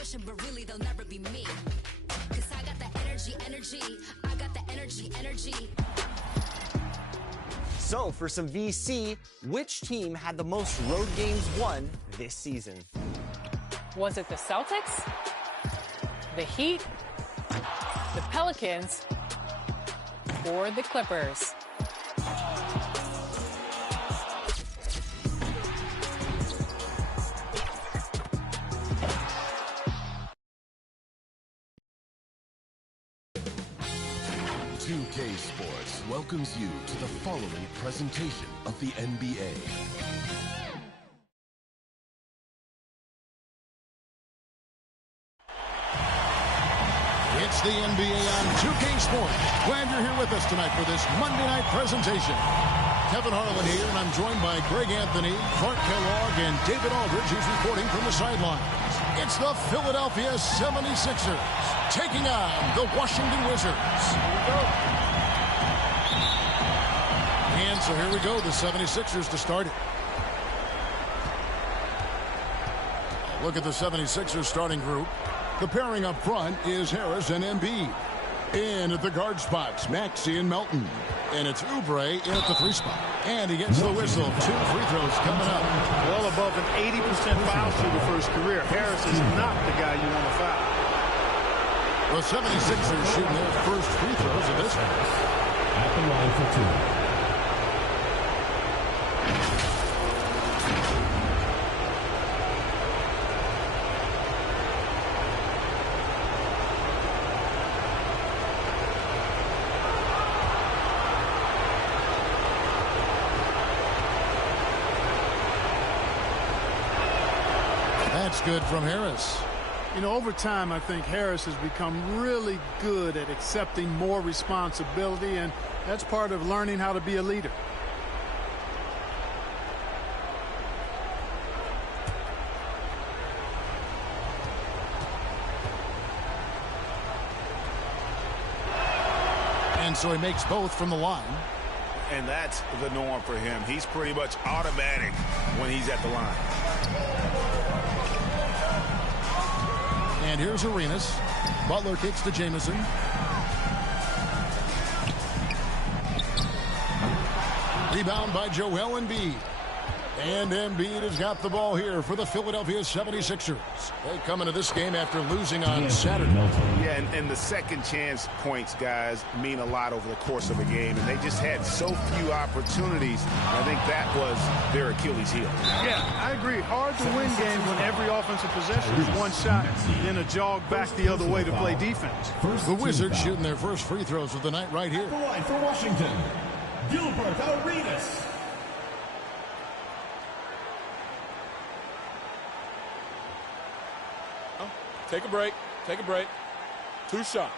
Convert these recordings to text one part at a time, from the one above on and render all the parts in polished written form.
wishing, but really they'll never be me. Cause I got the energy. I got the energy. So for some VC, which team had the most road games won this season? Was it the Celtics, the Heat, the Pelicans, or the Clippers? UK Sports welcomes you to the following presentation of the NBA. It's the NBA on 2K Sports. Glad you're here with us tonight for this Monday night presentation. Kevin Harlan here, and I'm joined by Greg Anthony, Clark Kellogg, and David Aldridge, who's reporting from the sidelines. It's the Philadelphia 76ers taking on the Washington Wizards. And so here we go, the 76ers to start it. Look at the 76ers starting group. The pairing up front is Harris and Embiid. In at the guard spots, Maxey and Melton. And it's Oubre in at the 3 spot. And he gets the whistle. 2 free throws coming up. Well above an 80% foul shooter for his career. Harris is not the guy you want to foul. The 76ers shooting their first free throws of this one. At the line for 2. That's good from Harris. You know, over time, I think Harris has become really good at accepting more responsibility, and that's part of learning how to be a leader. And so he makes both from the line. And that's the norm for him. He's pretty much automatic when he's at the line. And here's Arenas. Butler kicks to Jamison. Rebound by Joel Embiid. And Embiid has got the ball here for the Philadelphia 76ers. They come into this game after losing on Saturday. Yeah, and the second chance points, guys, mean a lot over the course of a game. And they just had so few opportunities. I think that was their Achilles heel. Yeah, I agree. Hard to win games when every offensive possession is one shot, then a jog back the other way to play defense. The Wizards shooting their first free throws of the night right here. The line for Washington, Gilbert Arenas. Take a break. Take a break. 2 shots.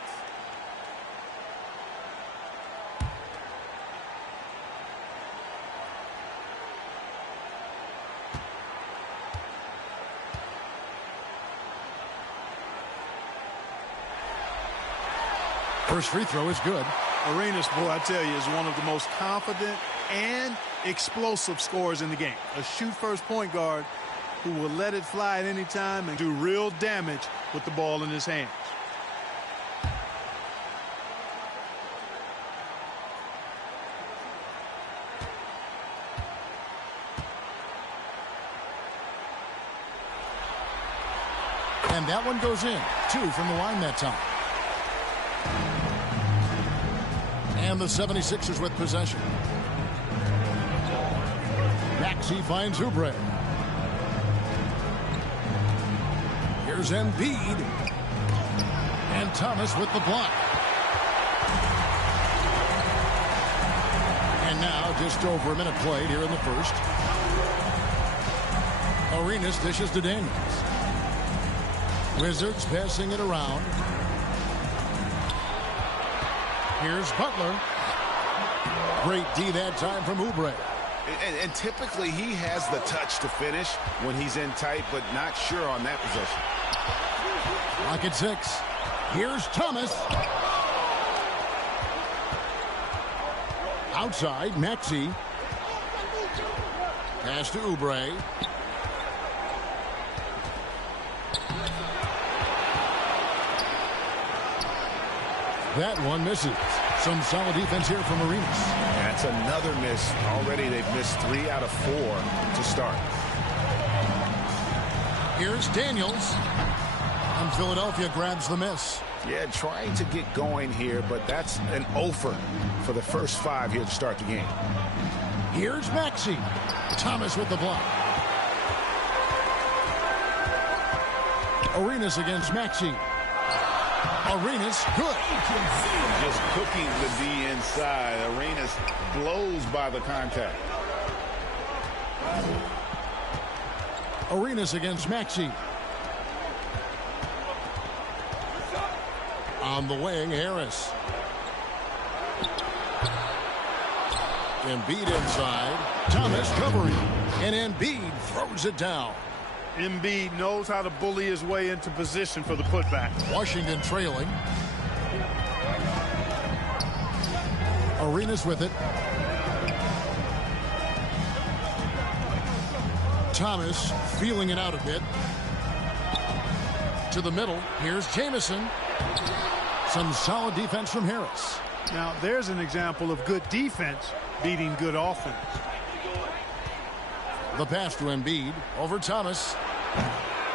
First free throw is good. Arenas, boy, I tell you, is one of the most confident and explosive scorers in the game. A shoot-first point guard who will let it fly at any time and do real damage with the ball in his hands. And that one goes in. 2 from the line that time. And the 76ers with possession. Maxey finds Oubre. Here's Embiid. And Thomas with the block. And now just over a minute played here in the first. Arenas dishes to Daniels. Wizards passing it around. Here's Butler. Great D that time from Oubre. And typically he has the touch to finish when he's in tight, but not sure on that possession. Lock at 6. Here's Thomas. Outside, Maxey. Pass to Oubre. That one misses. Some solid defense here from Arenas. That's another miss. Already they've missed 3 out of 4 to start. Here's Daniels. And Philadelphia grabs the miss. Yeah, trying to get going here, but that's an offer for the first 5 here to start the game. Here's Maxey. Thomas with the block. Arenas against Maxey. Arenas, good. Just cooking the D inside. Arenas blows by the contact. Arenas against Maxey. On the wing, Harris. Embiid inside. Thomas covering. And Embiid throws it down. Embiid knows how to bully his way into position for the putback. Washington trailing. Arenas with it. Thomas feeling it out a bit. To the middle. Here's Jamison. Some solid defense from Harris. Now, there's an example of good defense beating good offense. The pass to Embiid over Thomas.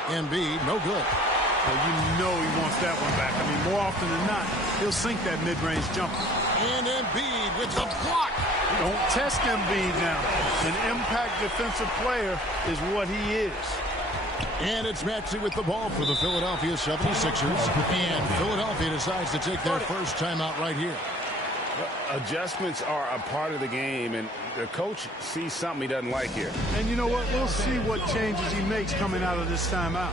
Embiid, no good. Well, you know he wants that one back. I mean, more often than not, he'll sink that mid-range jumper. And Embiid with the block. Don't test Embiid now. An impact defensive player is what he is. And it's Maxey with the ball for the Philadelphia 76ers. And Philadelphia decides to take their first timeout right here. Adjustments are a part of the game, and the coach sees something he doesn't like here. And you know what? We'll see what changes he makes coming out of this timeout.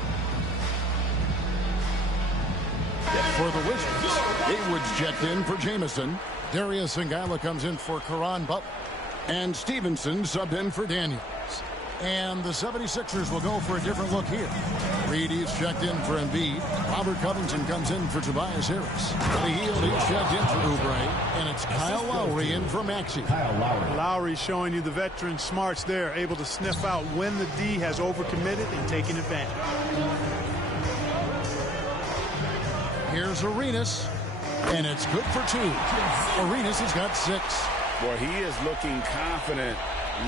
For the Wizards, Haywood's checked in for Jamison. Darius Ngala comes in for Caron Butler. And Stevenson subbed in for Daniels. And the 76ers will go for a different look here. Reedy's checked in for Embiid. Robert Covington comes in for Tobias Harris. Buddy Hield is checked in for Oubre. And it's Kyle Lowry in for Maxey. Lowry showing you the veteran smarts there, able to sniff out when the D has overcommitted and taking advantage. Here's Arenas. And it's good for 2. Arenas has got 6. Boy, he is looking confident.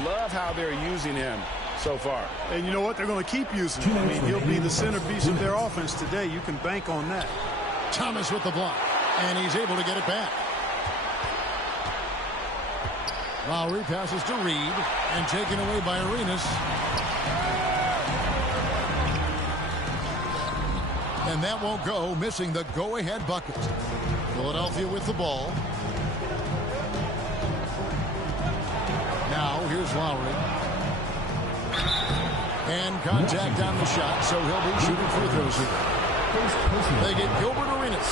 Love how they're using him so far. And you know what? They're going to keep using him. I mean, he'll be the centerpiece of their offense today. You can bank on that. Thomas with the block. And he's able to get it back. Lowry passes to Reed. And taken away by Arenas. And that won't go, missing the go-ahead bucket. Philadelphia with the ball. Now, here's Lowry. And contact on the shot, so he'll be shooting free throws here. They get Gilbert Arenas.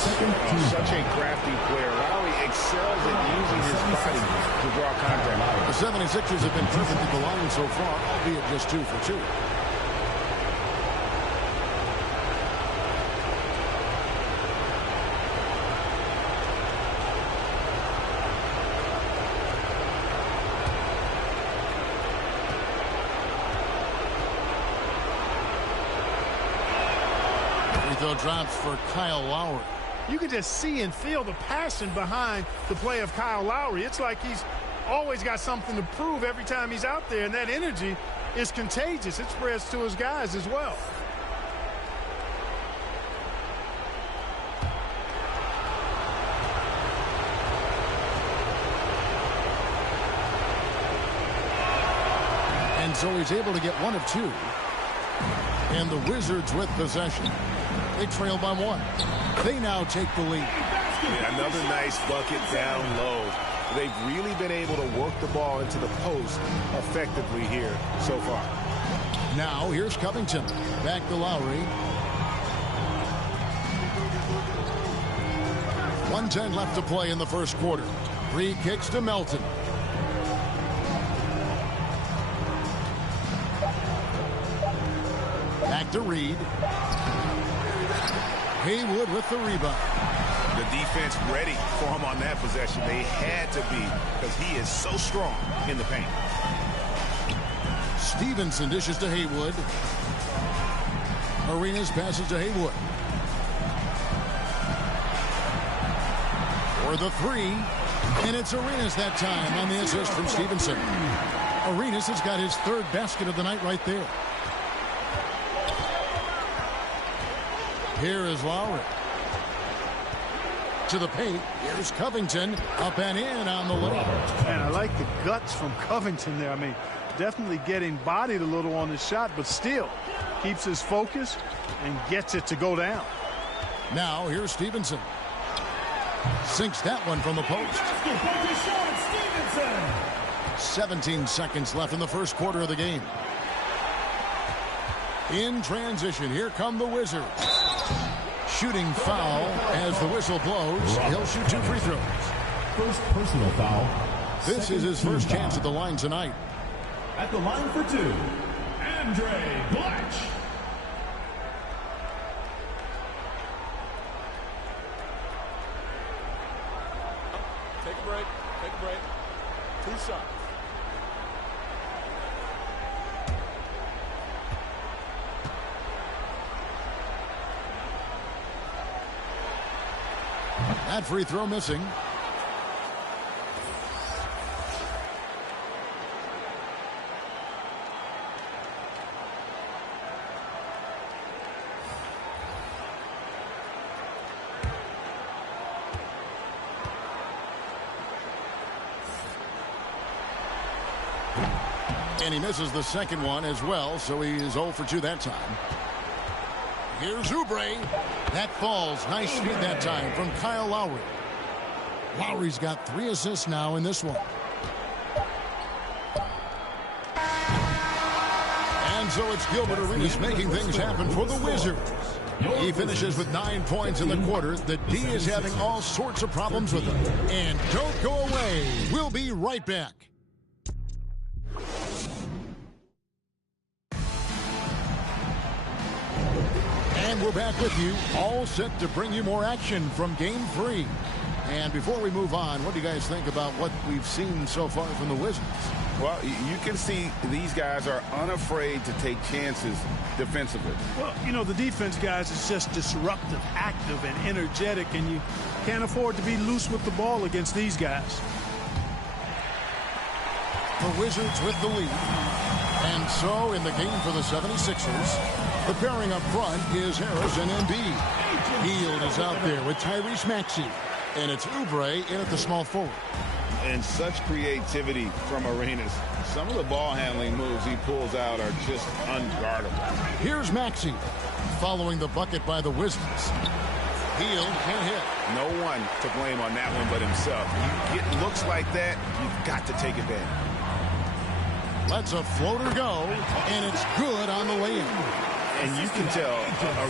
Such a crafty player. Lowry excels at using his body to draw contact. The 76ers have been perfectly balanced so far, albeit just 2 for 2. Drops for Kyle Lowry. You can just see and feel the passion behind the play of Kyle Lowry. It's like he's always got something to prove every time he's out there, and that energy is contagious. It spreads to his guys as well. And so he's able to get 1 of 2. And the Wizards with possession. They trail by 1. They now take the lead. Yeah, another nice bucket down low. They've really been able to work the ball into the post effectively here so far. Now here's Covington. Back to Lowry. 1:10 left to play in the first quarter. 3 kicks to Melton. Back to Reed. Haywood with the rebound. The defense ready for him on that possession. They had to be, because he is so strong in the paint. Stevenson dishes to Haywood. Arenas passes to Haywood. for the three. And it's Arenas that time on the assist from Stevenson. Arenas has got his third basket of the night right there. Here is Lowry. To the paint. Here's Covington. Up and in on the layup. And I like the guts from Covington there. I mean, definitely getting bodied a little on his shot, but still keeps his focus and gets it to go down. Now here's Stevenson. Sinks that one from the post. 17 seconds left in the first quarter of the game. In transition, here come the Wizards. Shooting foul as the whistle blows. He'll shoot 2 free throws. First personal foul. This is his first chance at the line tonight. At the line for 2, Andre Blatch. Take a break. Take a break. 2 shots. That free throw missing. And he misses the second one as well, so he is 0 for 2 that time. Here's Oubre. That falls. Nice feed that time from Kyle Lowry. Lowry's got 3 assists now in this one. And so it's Gilbert Arenas making things happen for the Wizards. He finishes with 9 points in the quarter. The D is having all sorts of problems with him. And don't go away. We'll be right back. And we're back with you, all set to bring you more action from Game 3. And before we move on, what do you guys think about what we've seen so far from the Wizards? Well, you can see these guys are unafraid to take chances defensively. Well, you know, the defense, guys, is just disruptive, active, and energetic, and you can't afford to be loose with the ball against these guys. The Wizards with the lead. And so in the game for the 76ers, the pairing up front is Harris and Embiid. Hield is out there with Tyrese Maxey. And it's Oubre in at the small forward. And such creativity from Arenas. Some of the ball handling moves he pulls out are just unguardable. Here's Maxey following the bucket by the Wizards. Hield can't hit. No one to blame on that one but himself. You get looks like that, you've got to take advantage. Lets a floater go, and it's good on the layup. And you can tell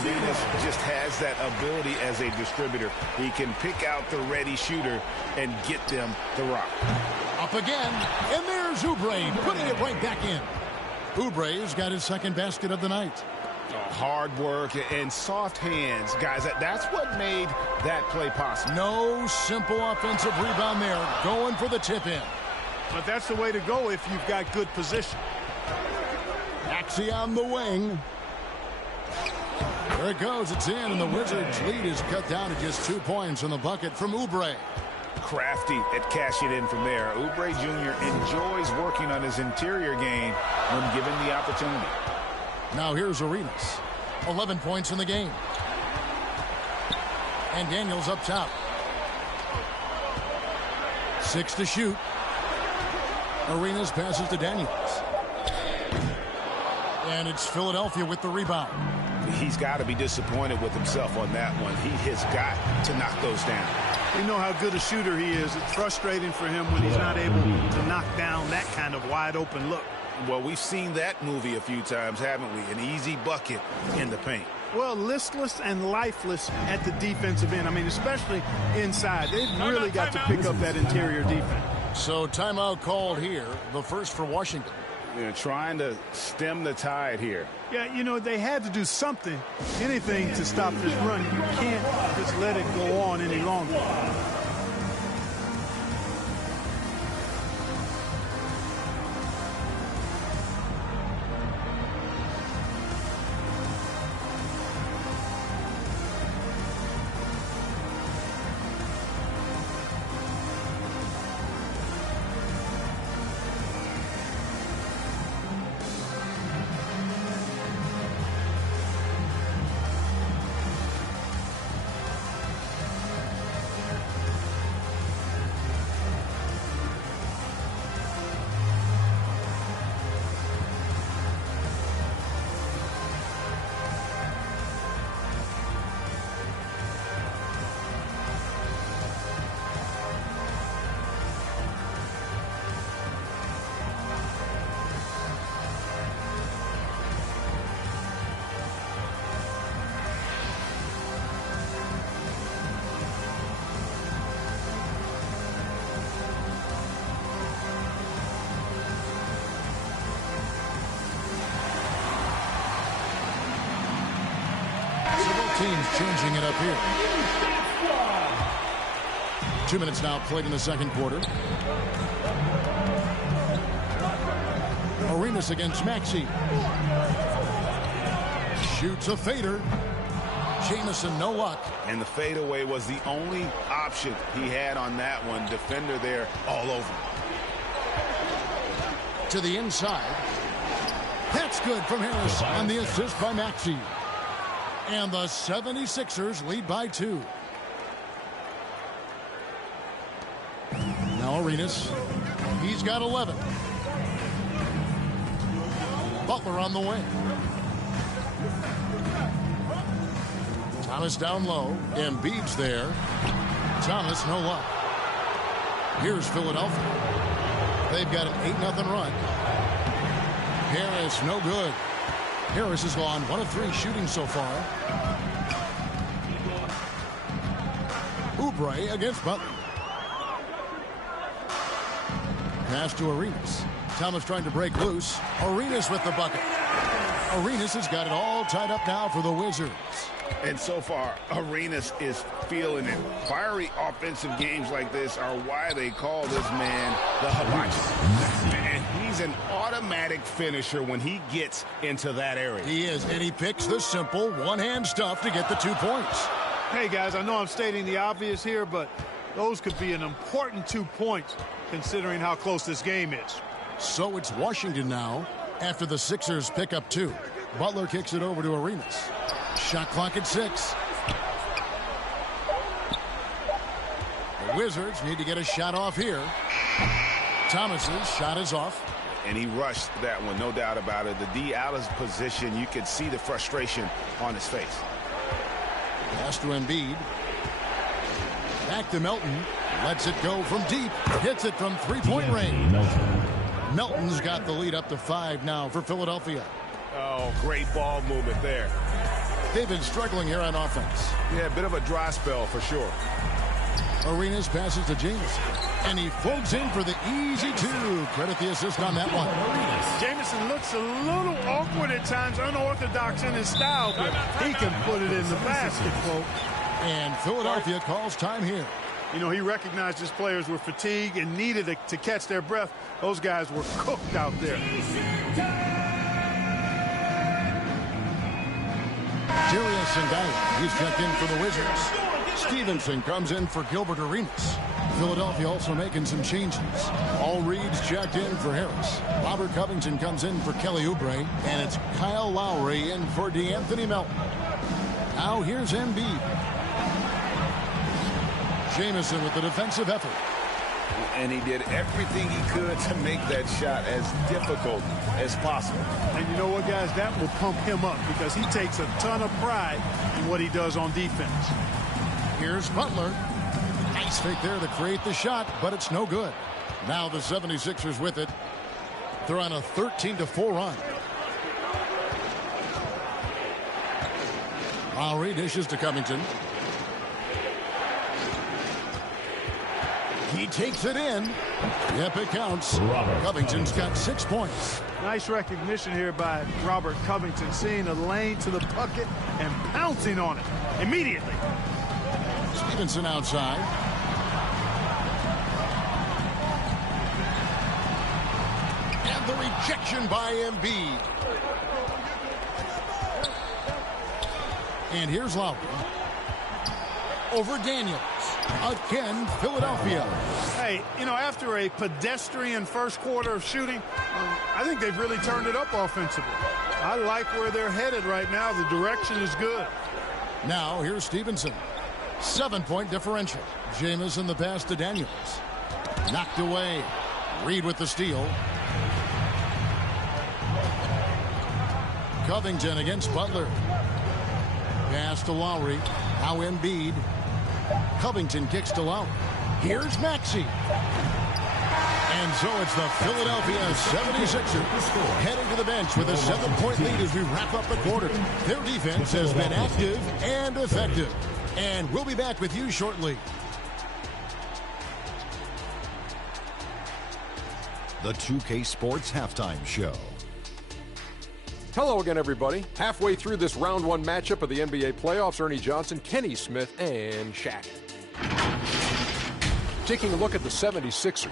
Arenas just has that ability as a distributor. He can pick out the ready shooter and get them the rock. Up again, and there's Oubre putting it right back in. Oubre's got his second basket of the night. Hard work and soft hands, guys. That's what made that play possible. No simple offensive rebound there. Going for the tip-in. But that's the way to go if you've got good position. Maxey on the wing. There it goes. It's in, and the Wizards' lead is cut down to just 2 points in the bucket from Oubre. Crafty at cashing in from there. Oubre Jr. enjoys working on his interior game when given the opportunity. Now here's Arenas. 11 points in the game. And Daniels up top. 6 to shoot. Arenas passes to Daniels. And it's Philadelphia with the rebound. He's got to be disappointed with himself on that one. He has got to knock those down. We know how good a shooter he is. It's frustrating for him when he's not able to knock down that kind of wide open look. Well, we've seen that movie a few times, haven't we? An easy bucket in the paint. Well, listless and lifeless at the defensive end. I mean, especially inside. They've really got to pick up that interior defense. So timeout called here, the first for Washington. They're trying to stem the tide here. Yeah, you know, they had to do something, anything to stop this run. You can't just let it go on any longer. teams changing it up here. 2 minutes now played in the second quarter. Arenas against Maxey. Shoots a fader. Jamison, no luck. And the fadeaway was the only option he had on that one. Defender there all over. To the inside. That's good from Harris on the assist by Maxey. And the 76ers lead by 2. Now Arenas. He's got 11. Butler on the wing. Thomas down low. Embiid's there. Thomas, no luck. Here's Philadelphia. They've got an 8-0 run. Harris, no good. Harris has gone 1 of 3 shooting so far. Oubre against Butler. Pass to Arenas. Thomas trying to break loose. Arenas with the bucket. Arenas has got it all tied up now for the Wizards. And so far, Arenas is feeling it. Fiery offensive games like this are why they call this man the hibachi. And he's an automatic finisher when he gets into that area. He is, and he picks the simple one-hand stuff to get the 2 points. Hey, guys, I know I'm stating the obvious here, but those could be an important 2 points considering how close this game is. So it's Washington now after the Sixers pick up 2. Butler kicks it over to Arenas. Shot clock at 6. The Wizards need to get a shot off here. Thomas's shot is off. And he rushed that one, no doubt about it. The D out of position, you could see the frustration on his face. Pass to Embiid. Back to Melton. Lets it go from deep. Hits it from three-point range. Melton's got the lead up to 5 now for Philadelphia. Oh, great ball movement there. They've been struggling here on offense. Yeah, a bit of a dry spell for sure. Arenas passes to Jamison. And he floats in for the easy 2. Credit the assist on that one. Jamison looks a little awkward at times, unorthodox in his style, but he can put it in the basket, folks. And Philadelphia calls time here. You know, he recognized his players were fatigued and needed to catch their breath. Those guys were cooked out there. Darius Ngaya, he's checked in for the Wizards. Stevenson comes in for Gilbert Arenas. Philadelphia also making some changes. All Reed's checked in for Harris. Robert Covington comes in for Kelly Oubre. And it's Kyle Lowry in for DeAnthony Melton. Now here's Embiid. Jamison with the defensive effort. And he did everything he could to make that shot as difficult as possible. And you know what, guys? That will pump him up because he takes a ton of pride in what he does on defense. Here's Butler. Nice fake there to create the shot, but it's no good. Now the 76ers with it. They're on a 13-4 run. Lowry dishes to Covington. He takes it in. Yep, it counts. Covington's got 6 points. Nice recognition here by Robert Covington, seeing the lane to the bucket and pouncing on it immediately. Stevenson outside. And the rejection by Embiid. And here's Lowry. Over Daniels. Again, Philadelphia. Hey, you know, after a pedestrian first quarter of shooting, I think they've really turned it up offensively. I like where they're headed right now. The direction is good. Now, here's Stevenson. 7-point differential. Jamison the pass to Daniels. Knocked away. Reed with the steal. Covington against Butler. Pass to Lowry. Now Embiid. Covington kicks to Lowry. Here's Maxey. And so it's the Philadelphia 76ers heading to the bench with a 7-point lead as we wrap up the quarter. Their defense has been active and effective. And we'll be back with you shortly. The 2K Sports Halftime Show. Hello again, everybody. Halfway through this round one matchup of the NBA playoffs, Ernie Johnson, Kenny Smith, and Shaq. Taking a look at the 76ers.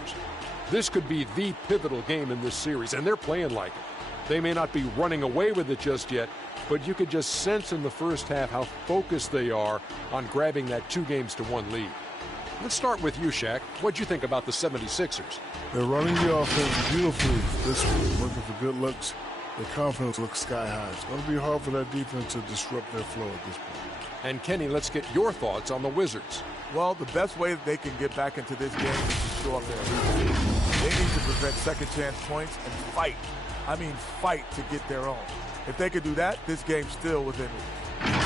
This could be the pivotal game in this series, and they're playing like it. They may not be running away with it just yet, but you could just sense in the first half how focused they are on grabbing that 2-1 lead. Let's start with you, Shaq. What'd you think about the 76ers? They're running the offense beautifully this week, looking for good looks. Their confidence looks sky high. It's going to be hard for that defense to disrupt their flow at this point. And Kenny, let's get your thoughts on the Wizards. Well, the best way that they can get back into this game is to show up their leadership. They need to prevent second chance points and fight. I mean fight to get their own. If they could do that, this game's still within reach.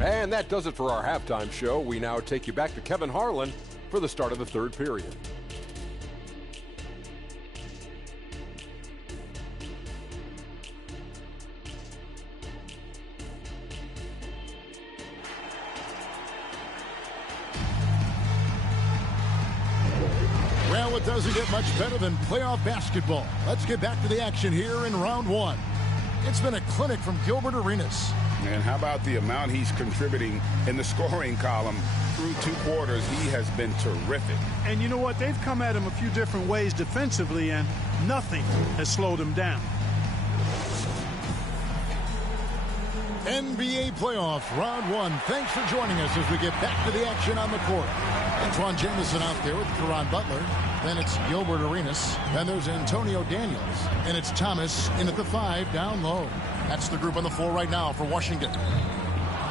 And that does it for our halftime show. We now take you back to Kevin Harlan for the start of the third period. Well, it doesn't get much better than playoff basketball. Let's get back to the action here in round one. It's been a clinic from Gilbert Arenas. And how about the amount he's contributing in the scoring column? Through 2 quarters, he has been terrific. And you know what? They've come at him a few different ways defensively, and nothing has slowed him down. NBA playoff round one. Thanks for joining us as we get back to the action on the court. Antoine Jamison out there with Caron Butler. Then it's Gilbert Arenas. Then there's Antonio Daniels. And it's Thomas in at the 5 down low. That's the group on the floor right now for Washington.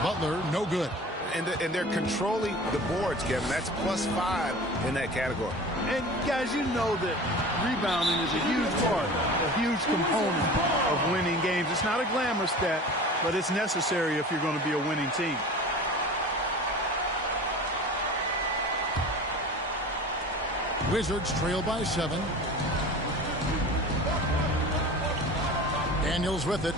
Butler, no good. And they're controlling the boards, Kevin. That's +5 in that category. And, guys, you know that rebounding is a huge part, a huge component of winning games. It's not a glamour stat, but it's necessary if you're going to be a winning team. Wizards trail by 7. Daniels with it.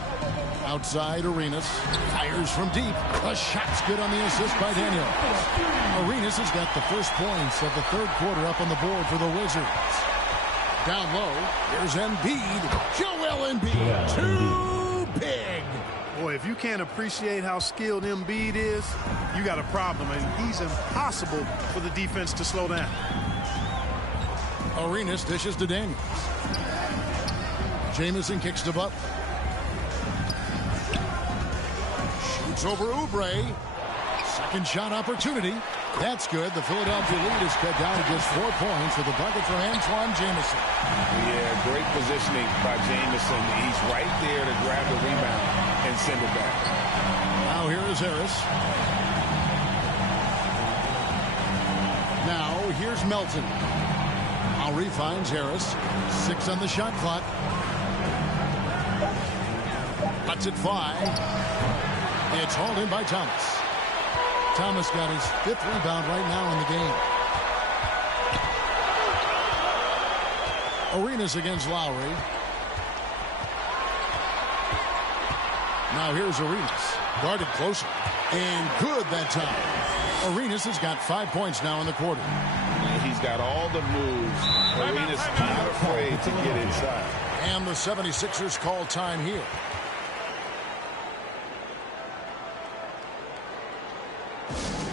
Outside Arenas. Fires from deep. A shot's good on the assist by Daniels. Arenas has got the first points of the third quarter up on the board for the Wizards. Down low, here's Embiid. Joel Embiid. Too big. Boy, if you can't appreciate how skilled Embiid is, you got a problem. And he's impossible for the defense to slow down. Arenas dishes to Daniels. Jamison kicks to Butler. Shoots over Oubre. Second shot opportunity. That's good. The Philadelphia lead is cut down to just 4 points with a bucket for Antoine Jamison. Yeah, great positioning by Jamison. He's right there to grab the rebound and send it back. Now here is Harris. Now here's Melton. Lowry finds Harris. 6 on the shot clock. Cuts it 5. It's hauled in by Thomas. Thomas got his 5th rebound right now in the game. Arenas against Lowry. Now here's Arenas. Guarded closer. And good that time. Arenas has got 5 points now in the quarter. He's got all the moves. Arenas not afraid to get inside. And the 76ers call time here.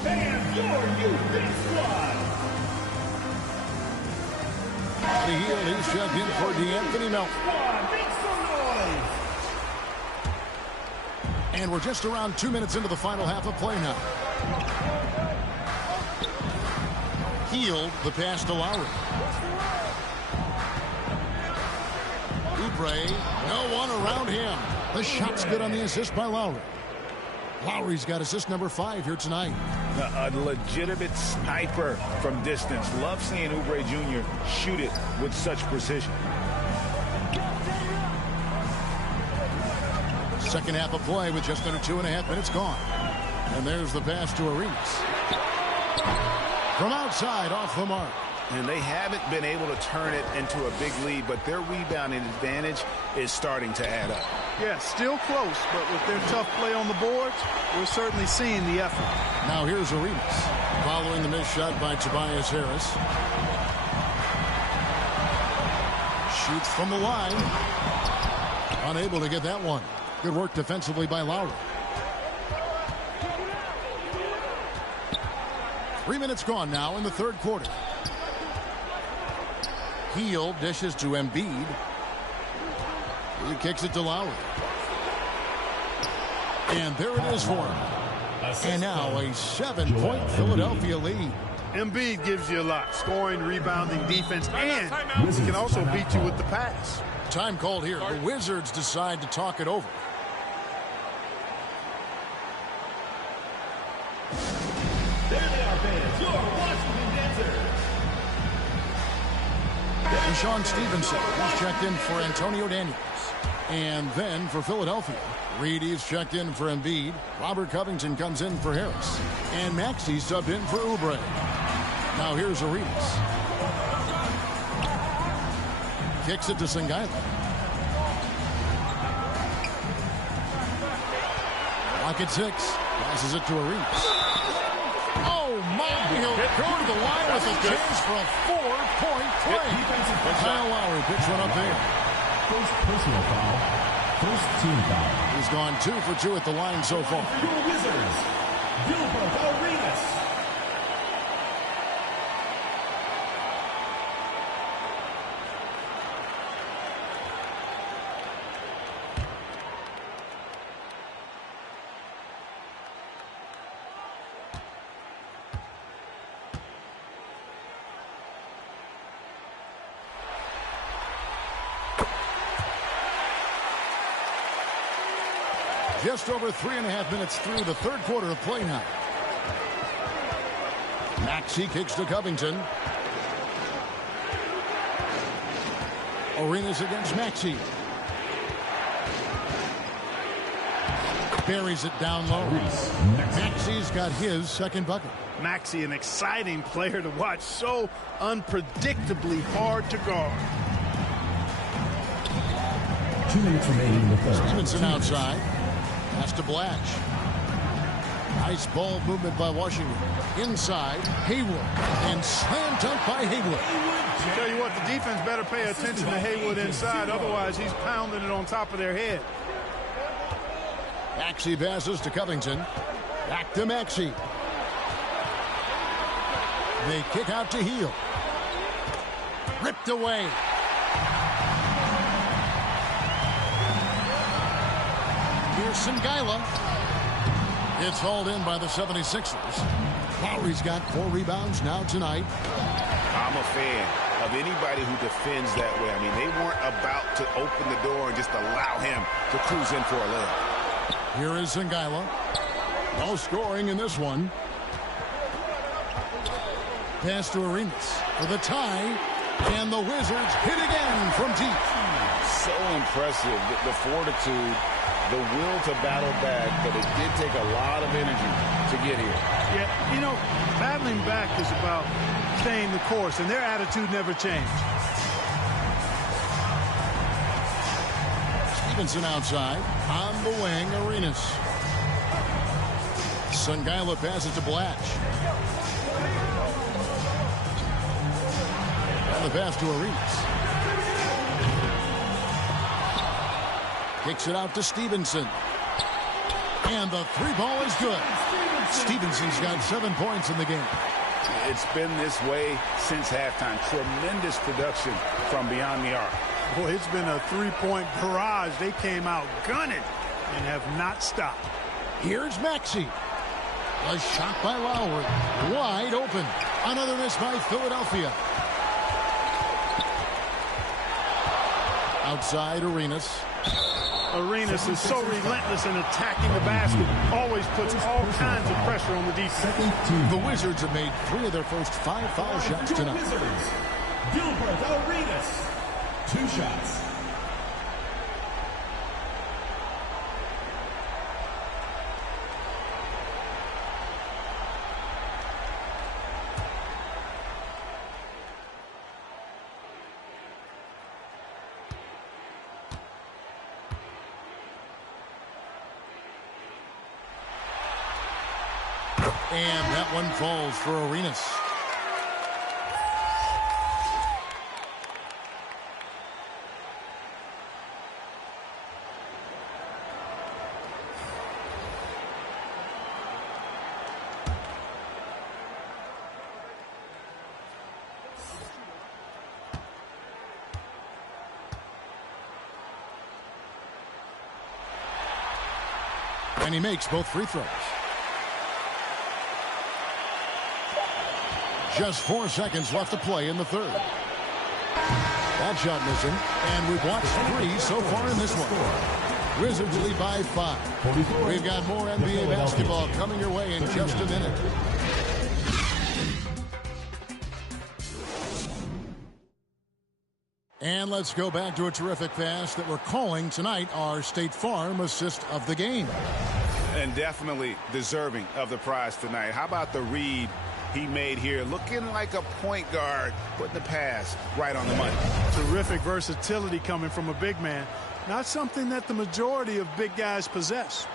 And your youth big squad. The heel is shoved in for DeAnthony Melton. Make some noise. And we're just around 2 minutes into the final half of play now. Healed the pass to Lowry. Oubre, no one around him. The shot's good on the assist by Lowry. Lowry's got assist number 5 here tonight. A legitimate sniper from distance. Love seeing Oubre Jr. shoot it with such precision. Second half of play with just under 2.5 minutes gone. And there's the pass to Arenas. From outside, off the mark. And they haven't been able to turn it into a big lead, but their rebounding advantage is starting to add up. Yeah, still close, but with their tough play on the boards, we're certainly seeing the effort. Now here's Arenas, following the missed shot by Tobias Harris. Shoots from the line. Unable to get that one. Good work defensively by Lowry. 3 minutes gone now in the third quarter. Heel dishes to Embiid. He kicks it to Lowry. And there it is for him. And now a 7-point Philadelphia lead. Embiid gives you a lot. Scoring, rebounding, defense, and he can also beat you with the pass. Time called here. The Wizards decide to talk it over. There they are, fans. Your Washington Dancers. Sean Stevenson is checked in for Antonio Daniels. And then for Philadelphia, Reedy's checked in for Embiid. Robert Covington comes in for Harris. And Maxey subbed in for Oubre. Now here's Arenas. Kicks it to Sengaila. Lock at 6. Passes it to Arenas. Oh, my! He'll go to the line with a chance for a 4-point play. Kyle Lowry picks one up there. First personal foul. First team foul. He's gone 2 for 2 at the line so far. Your Wizards, Gilbert Arenas. Just over 3.5 minutes through the third quarter of play now. Maxey kicks to Covington. Arenas against Maxey. Buries it down low. Maxey's got his second bucket. Maxey, an exciting player to watch. So unpredictably hard to guard. 2 minutes remaining in the third. Stevenson outside. Pass to Blatch. Nice ball movement by Washington. Inside, Haywood. And slam dunk by Haywood. I tell you what, the defense better pay attention to Haywood inside. Otherwise, he's pounding it on top of their head. Maxey passes to Covington. Back to Maxey. They kick out to Heel. Ripped away. Here's Sengaila. It's hauled in by the 76ers. Lowry's got 4 rebounds now tonight. I'm a fan of anybody who defends that way. I mean, they weren't about to open the door and just allow him to cruise in for a layup. Here is Sengaila. No scoring in this one. Pass to Arenas for the tie. And the Wizards hit again from deep. So impressive, the fortitude, the will to battle back, but it did take a lot of energy to get here. Yeah, you know, battling back is about staying the course, and their attitude never changed. Stevenson outside. On the wing, Arenas. Sengaila passes to Blatch. And the pass to Arenas. Kicks it out to Stevenson. And the 3 ball is good. Stevenson's got 7 points in the game. It's been this way since halftime. Tremendous production from beyond the arc. Boy, it's been a 3-point barrage. They came out gunning and have not stopped. Here's Maxey. A shot by Lowry. Wide open. Another miss by Philadelphia. Outside Arenas. Arenas is so relentless in attacking the basket. Always puts all kinds of pressure on the defense. The Wizards have made 3 of their first 5 foul shots tonight. Wizards, Gilbert Arenas. 2 shots. And that one falls for Arenas. And he makes both free throws. Just 4 seconds left to play in the third. That shot missing, and we've watched 3 so far in this one. Wizards lead by 5. We've got more NBA basketball coming your way in just a minute. And let's go back to a terrific pass that we're calling tonight our State Farm assist of the game. And definitely deserving of the prize tonight. How about the read he made here? Looking like a point guard, putting the pass right on the money. Terrific versatility coming from a big man. Not something that the majority of big guys possess.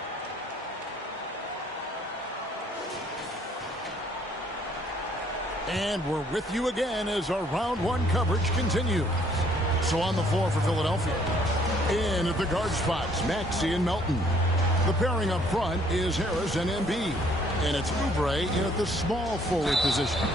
And we're with you again as our round 1 coverage continues. So on the floor for Philadelphia. In at the guard spots, Maxey and Melton. The pairing up front is Harris and Embiid. And it's Oubre in at the small forward position.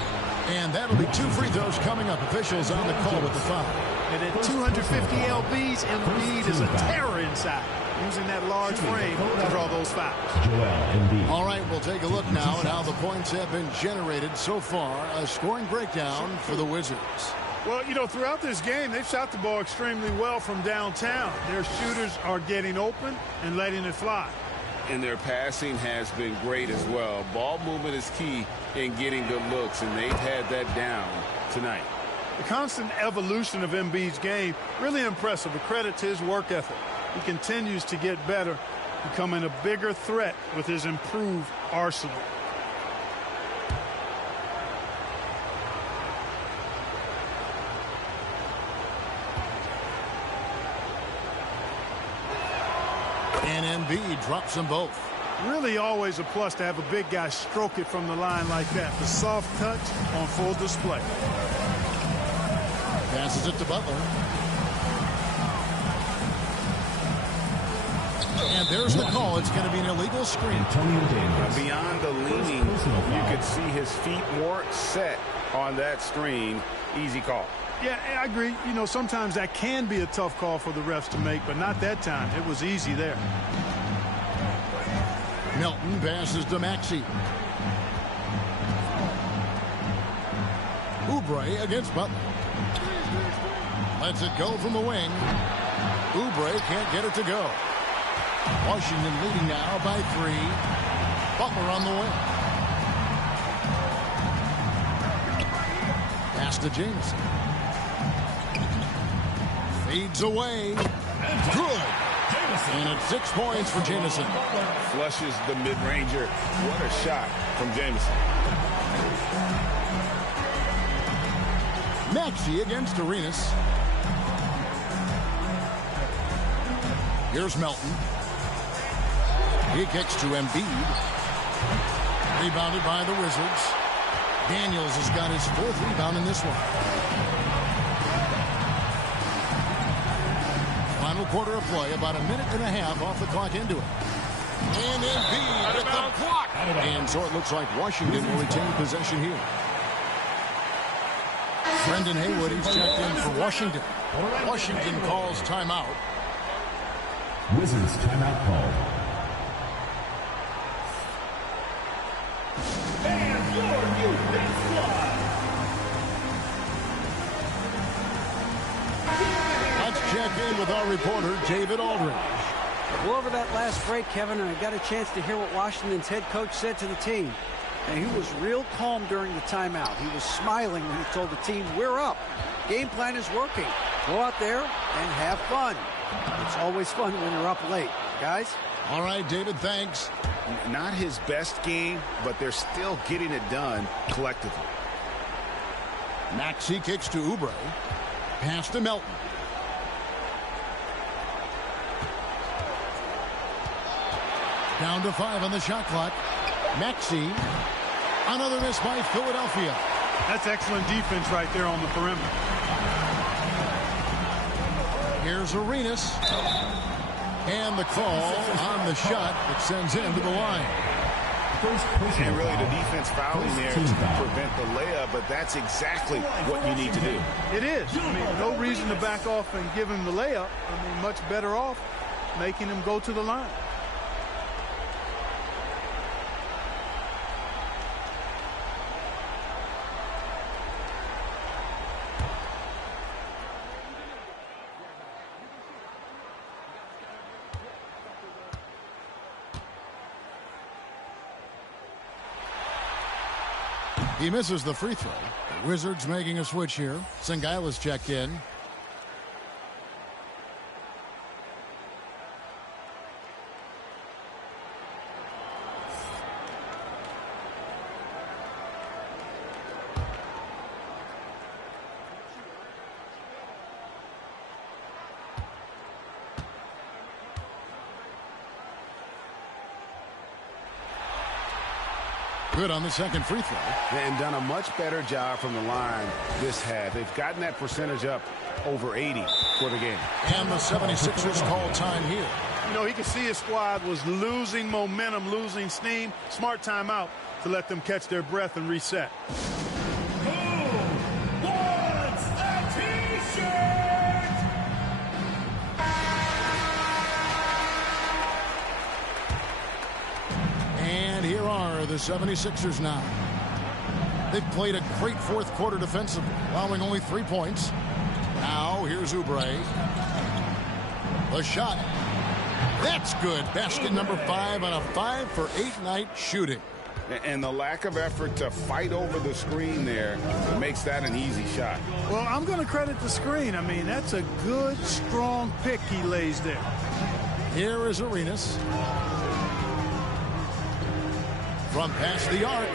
And that'll be 2 free throws coming up. Officials on the call with the foul. And at 250 lbs, Embiid is a terror inside, using that large frame to draw those fouls. All right, we'll take a look now at how the points have been generated so far. A scoring breakdown for the Wizards. Well, you know, throughout this game, they've shot the ball extremely well from downtown. Their shooters are getting open and letting it fly. And their passing has been great as well. Ball movement is key in getting good looks, and they've had that down tonight. The constant evolution of Embiid's game, really impressive. A credit to his work ethic. He continues to get better, becoming a bigger threat with his improved arsenal. And Embiid drops them both. Really always a plus to have a big guy stroke it from the line like that. The soft touch on full display. Passes it to Butler. And there's the call. It's going to be an illegal screen. Beyond the leaning, you could see his feet more set on that screen. Easy call. Yeah, I agree. You know, sometimes that can be a tough call for the refs to make, but not that time. It was easy there. Melton passes to Maxey. Oubre against Butler. Lets it go from the wing. Oubre can't get it to go. Washington leading now by 3. Butler on the wing. Pass to Jameson. Fades away. Good. And it's 6 points for Jameson. Flushes the mid-ranger. What a shot from Jameson. Maxey against Arenas. Here's Melton. He kicks to Embiid. Rebounded by the Wizards. Daniels has got his 4th rebound in this one. Final quarter of play, about a minute and a half off the clock into it. And Embiid with the block. And so it looks like Washington will retain possession here. Brendan Haywood, he's checked in for Washington. Washington calls timeout. Wizards timeout called. And your new big squad. Let's check in with our reporter, David Aldridge. Well, over that last break, Kevin, I got a chance to hear what Washington's head coach said to the team. And he was real calm during the timeout. He was smiling when he told the team, we're up. Game plan is working. Go out there and have fun. It's always fun when you're up late. Guys? All right, David, thanks. Not his best game, but they're still getting it done collectively. Maxey kicks to Oubre. Pass to Melton. Down to 5 on the shot clock. Maxey. Another miss by Philadelphia. That's excellent defense right there on the perimeter. Here's Arenas. And the call on the shot that sends him to the line. And really the defense fouling there to prevent the layup, but that's exactly what you need to do. It is. I mean, no reason to back off and give him the layup. I mean, much better off making him go to the line. He misses the free throw. The Wizards making a switch here. Sengaila's checked in. Good on the second free throw. And done a much better job from the line this half. They've gotten that percentage up over 80 for the game. And the 76ers call time here. You know, he could see his squad was losing momentum, losing steam. Smart timeout to let them catch their breath and reset. Who wants a T-shirt? And here are the 76ers now. They've played a great fourth quarter defensively, allowing only 3 points. Now, here's Oubre. The shot. That's good. Basket number 5 on a 5-for-8 night shooting. And the lack of effort to fight over the screen there makes that an easy shot. Well, I'm going to credit the screen. I mean, that's a good, strong pick he lays there. Here is Arenas. From past the arc.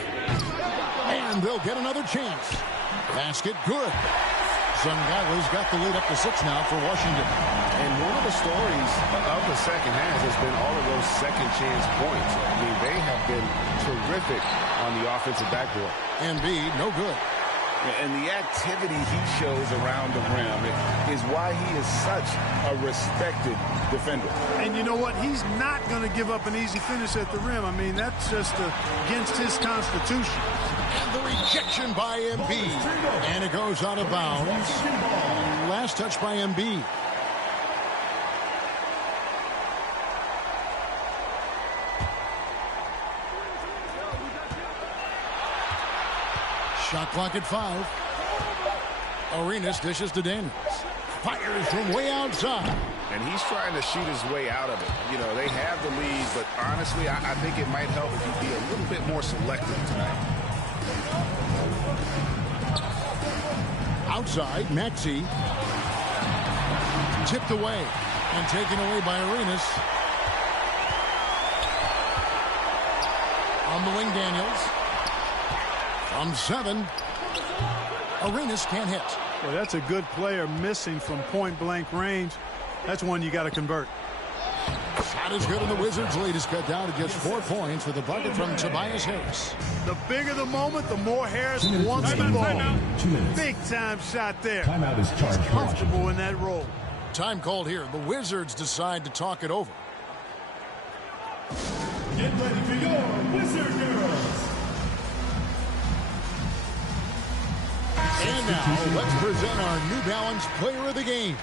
And they'll get another chance. Basket good. Sengaila's got the lead up to 6 now for Washington. And one of the stories of the second half has been all of those second chance points. I mean, they have been terrific on the offensive backboard. Embiid, no good. And the activity he shows around the rim is why he is such a respected defender. And you know what? He's not going to give up an easy finish at the rim. I mean, that's just against his constitution. And the rejection by Embiid. And it goes out of bounds. Last touch by Embiid. Shot clock at 5. Arenas dishes to Daniels. Fires from way outside. And he's trying to shoot his way out of it. You know, they have the lead, but honestly, I think it might help if he be a little bit more selective tonight. Outside, Maxey. Tipped away and taken away by Arenas. On the wing, Daniels. From 7. Arenas can't hit. Well, that's a good player missing from point-blank range. That's one you got to convert. Shot is good, and the Wizards' lead is cut down to just 4 points with a bucket from Tobias Harris. The bigger the moment, the more Harris wants the ball. Big-time shot there. Timeout is charged. He's comfortable in that role. Time called here. The Wizards decide to talk it over. Get ready for your Wizard Girls. And now, let's present our New Balance Player of the Game,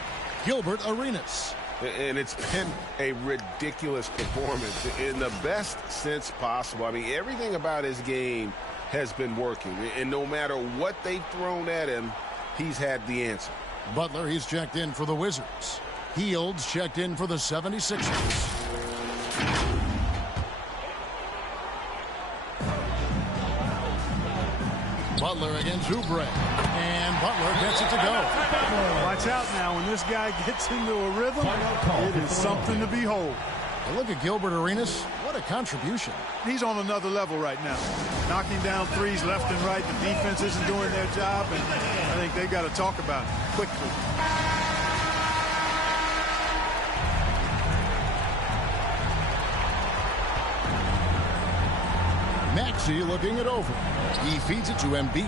Gilbert Arenas. And it's been a ridiculous performance in the best sense possible. I mean, everything about his game has been working. And no matter what they've thrown at him, he's had the answer. Butler, he's checked in for the Wizards. Fields checked in for the 76ers. Butler against Oubre. And Butler gets it to go. Watch out now. When this guy gets into a rhythm, it is something to behold. And look at Gilbert Arenas. What a contribution. He's on another level right now. Knocking down threes left and right. The defense isn't doing their job, and I think they got to talk about it quickly. Maxey looking it over. He feeds it to Embiid.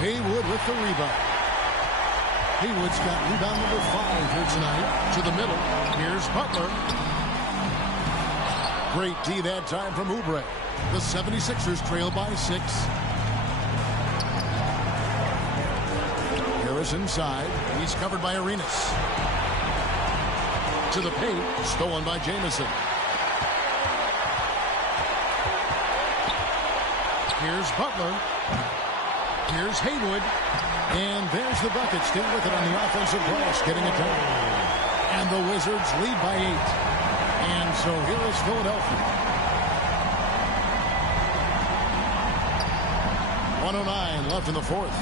Haywood with the rebound. Haywood's got rebound number 5 here tonight. To the middle. Here's Butler. Great D that time from Oubre. The 76ers trail by 6. Harris inside. He's covered by Arenas. To the paint. Stolen by Jamison. Here's Butler. Here's Haywood. And there's the bucket. Still with it on the offensive glass. Getting it down. And the Wizards lead by 8. And so here is Philadelphia. 1:09 left in the fourth.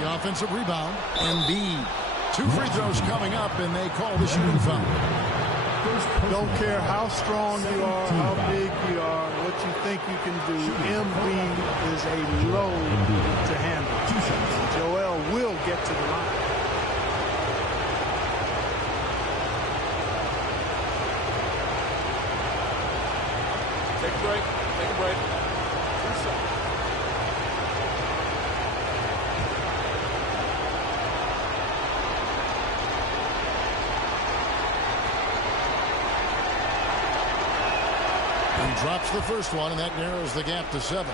The offensive rebound. Embiid. 2 free throws coming up, and they call the shooting foul. Don't care how strong you are, how big you are, what you think you can do. Embiid is a load to handle. Joel will get to the line. Take a break. Take a break. 2 shots. He drops the first one, and that narrows the gap to 7.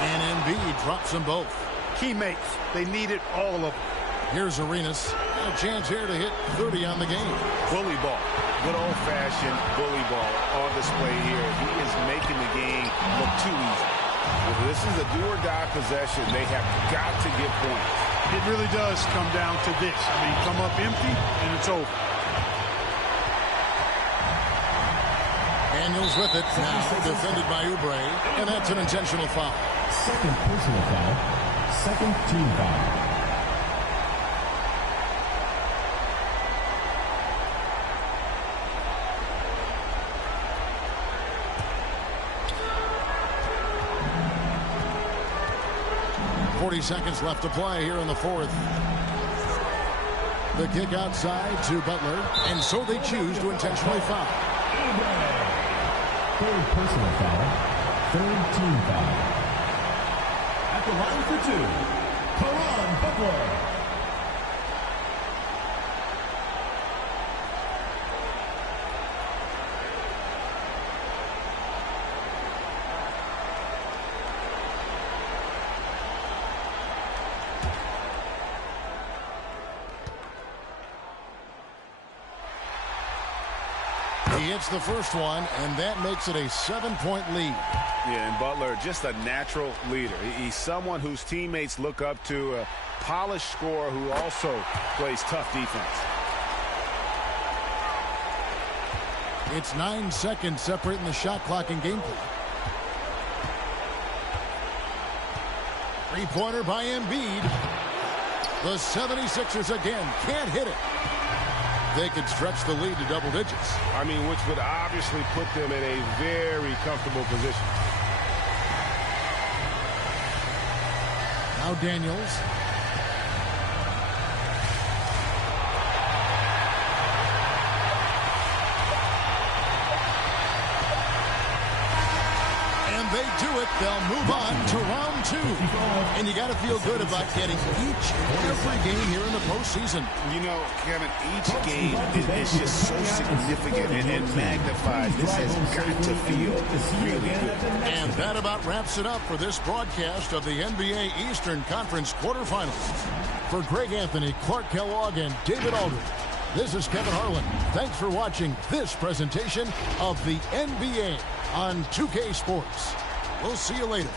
And Embiid drops them both. Teammates, they needed all of them. Here's Arenas. A chance here to hit 30 on the game. Bully ball. Good old-fashioned bully ball on display here. He is making the game look too easy. If this is a do-or-die possession, they have got to get points. It really does come down to this. I mean, come up empty, and it's over. Daniels with it now, defended by Oubre, and that's an intentional foul. Second personal foul. Second team foul. Seconds left to play here in the fourth. The kick outside to Butler, and so they choose to intentionally foul. Third personal foul. Third team foul. At the line for 2, Caron Butler. He hits the first one, and that makes it a 7-point lead. Yeah, and Butler, just a natural leader. He's someone whose teammates look up to, a polished scorer who also plays tough defense. It's 9 seconds separating the shot clock and game clock. Three-pointer by Embiid. The 76ers again can't hit it. They could stretch the lead to double digits. I mean, which would obviously put them in a very comfortable position. Now Daniels. And they do it. They'll move on to round 2. And you got to feel good about getting each and every game here in the postseason. You know, Kevin, each game is just so significant and magnified. This has got to feel really good. And that about wraps it up for this broadcast of the NBA Eastern Conference quarterfinals. For Greg Anthony, Clark Kellogg, and David Aldridge, this is Kevin Harlan. Thanks for watching this presentation of the NBA on 2K Sports. We'll see you later.